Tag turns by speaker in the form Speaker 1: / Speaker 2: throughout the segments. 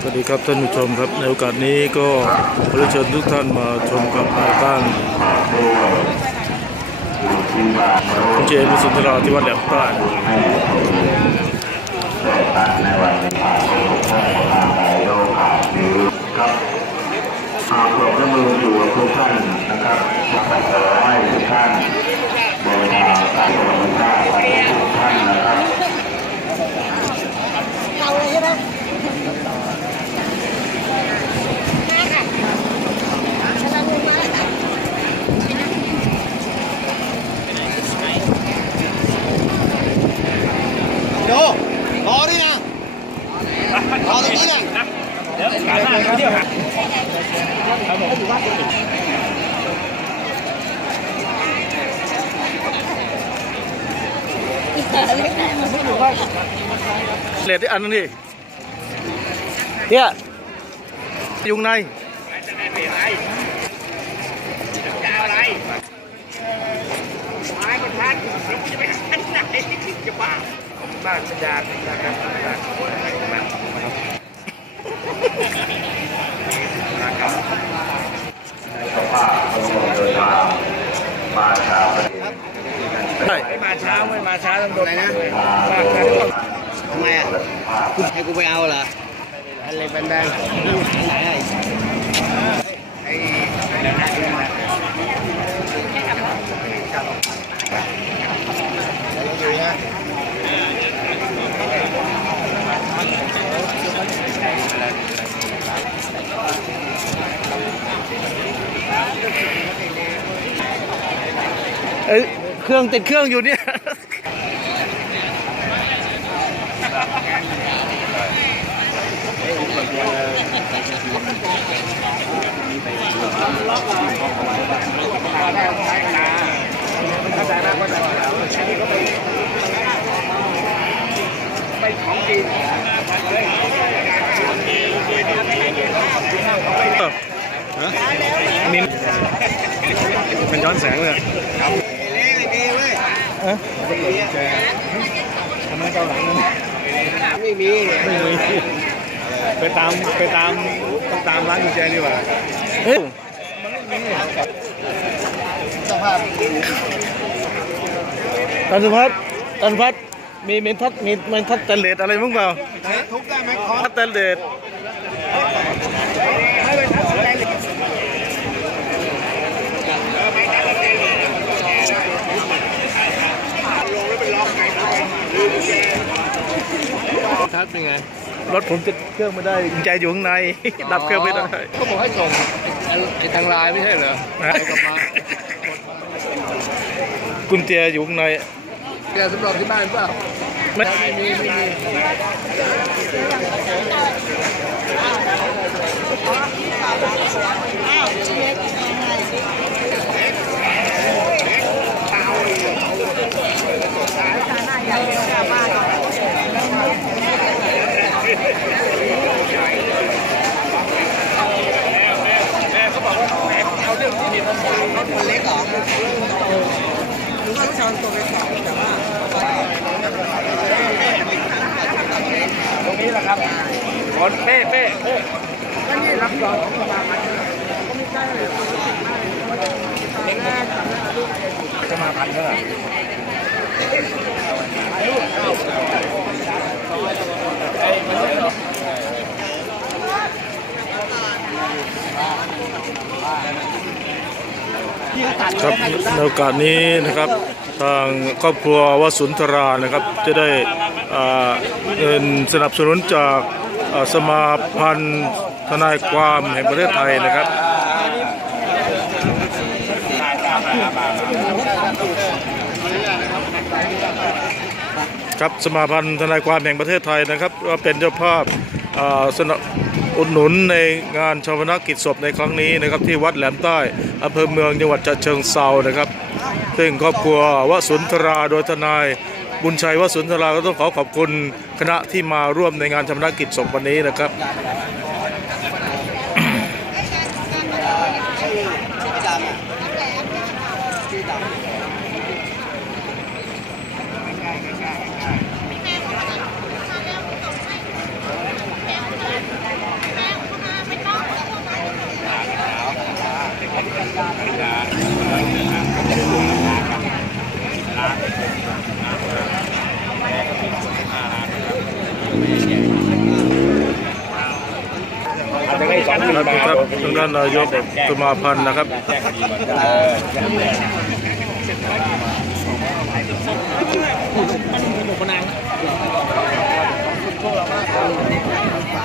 Speaker 1: สวัสดีครับท่านผู้ชมครับในโอกาสนี้ก็ขอเรียนเชิญทุกท่านมาชมกับนายบ้านคุณเจมุสุนทราที่วัดแหลมใต้
Speaker 2: ในวันนี้ผ่านทุกท่านผ่านไปโลกผ่านนี้ครับหากผมมืออยู่กับทุกท่านนะครับขอให้ทุกท่านเดินทางไปธรรมชาติไปทุกท่านนะครับ
Speaker 3: เราเลยใช่ไหมมาค่ะกำลังลงมาค่ะ
Speaker 4: โยรอดินะรอตรงนี้นะ
Speaker 1: เลดที่อันนั้นนี่เนี่ยยุงใน
Speaker 4: บ้านสัญญาณนะครับ
Speaker 2: สภาพของผมเดินทางมาชาประเทศ
Speaker 4: ไม่มาเช้าไม่มาเช้าต้องโดนอะไรนะทำไมอะให้กูไปเอาเหรออะไรแบนแบนไหนไอ้ไอ้อะไรนะ
Speaker 1: เอ้ยเครื่องติดเครื่องอยู่เนี่ย
Speaker 4: เข้าใจนะเข้าใจแล้วอันนี้ก็ไปไปของจริง
Speaker 1: มินมันย้อนแสงเลย
Speaker 4: เล่ไม่มีเว้ย
Speaker 1: เอ๊ะ
Speaker 4: ทำไมเกาหลังไม่มี
Speaker 1: ไม่มี
Speaker 4: ไปตามไปตามต้องตามร้านกุญแจดีกว่า
Speaker 1: เฮ้ย
Speaker 4: สภาพ
Speaker 1: ตันสุพัฒน์ตันพัฒน์มีเมนทัดมีเมนทัดแตนเลสอะไรมั้งเปล่า
Speaker 4: ทุกได้ไหมคอ
Speaker 1: ทัดแตนเลส
Speaker 4: ไม่เป็นทักแรง ทัดเป็นไง
Speaker 1: รถผมจะเครื่องไม่ได้กุญแจอยู่ข้างใน ดับเครื่องไม่ได้
Speaker 4: ก็บอกให้ส่งไอ้ทางไลน์ไม่ใช่เหรอ
Speaker 1: นะ
Speaker 4: ไปกลับมา
Speaker 1: กุญแจอยู่ข้างใน
Speaker 4: แกสำรองที่บ้านเปล่า
Speaker 1: ไม่
Speaker 4: ไม่มีไม่มี
Speaker 1: ขอเป้เป้
Speaker 4: จะมาพันเท่าไหร่
Speaker 1: ครับในโอกาสนี้นะครับทางครอบครัววสุนทรานะครับ จะได้เงินสนับสนุนจาก สมาพันธ์ทนายความแห่งประเทศไทยนะครับครับสมาพันธ์ทนายความแห่งประเทศไทยนะครับว่าเป็นเจ้าภาพสนับอุดหนุนในงานชาวนกิจศพในครั้งนี้นะครับที่วัดแหลมใต้อำเภอเมืองจังหวัดฉะเชิงเซานะครับ ซึ่งครอบครัววสุนทราโดยทนาย บุญชัยวสุนทราก็ต้องขอขอบคุณคณะที่มาร่วมในงานชาวนกิจศพวันนี้นะครับ ครับทางด้านนายกสมาพันธ์นะครับอันนี้ก็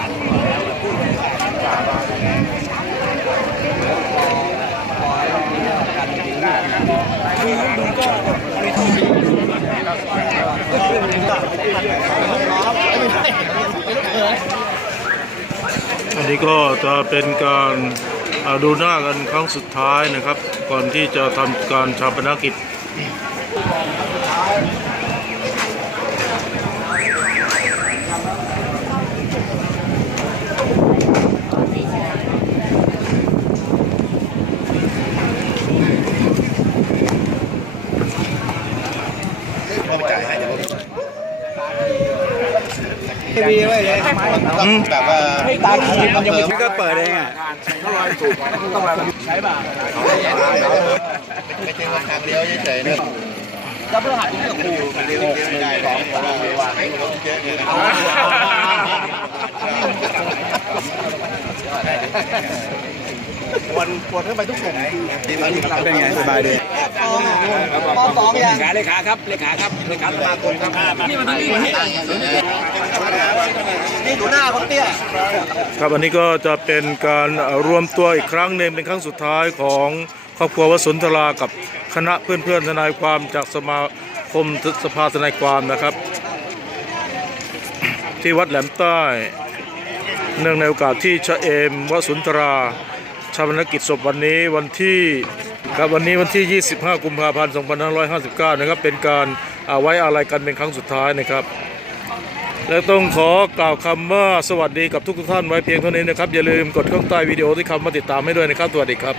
Speaker 1: นี่ก็จะเป็นการดูหน้ากันครั้งสุดท้ายนะครับ ก่อนที่จะทำการชาปนกิจ
Speaker 4: มีไว้เลยแบบว่าตาขีมันยังไม่ก็เปิดเองอะไม่ใช่ว่าทางเลี้ยวเฉยๆนะแล้วเพื่อหาที่จะครูเลี้ยวไม่ได้สองสามวางให้เขาเยอะเลย วันปวดเข้าไปทุกกลุ่มที่มันเป็นไงสบายดีปอสองอย่างเลขาครับเลขาครับเลขาสมาคมครับนี่มันที่นี่นี่ดูหน้าคนเตี้ย
Speaker 1: ครับอันนี้ก็จะเป็นการเอ่อรวมตัวอีกครั้งหนึ่งเป็นครั้งสุดท้ายของครอบครัววสุนทรากับคณะเพื่อนๆทนายความจากสมาคมสภาทนายความนะครับ ที่วัดแหลมใต้ เนื่องในโอกาสที่ชะเอมวสุนทรา ชาปนกิจศพวันนี้วันที่ครับวันนี้วันที่ 25 กุมภาพันธ์ 2559 นะครับ เป็นการเอาไว้อาลัยกันเป็นครั้งสุดท้ายนะครับ และต้องขอกล่าวคำว่าสวัสดีกับทุกท่านไว้เพียงเท่านี้นะครับ อย่าลืมกดข้างใต้วิดีโอที่คำว่าติดตามให้ด้วยนะครับสวัสดีครับ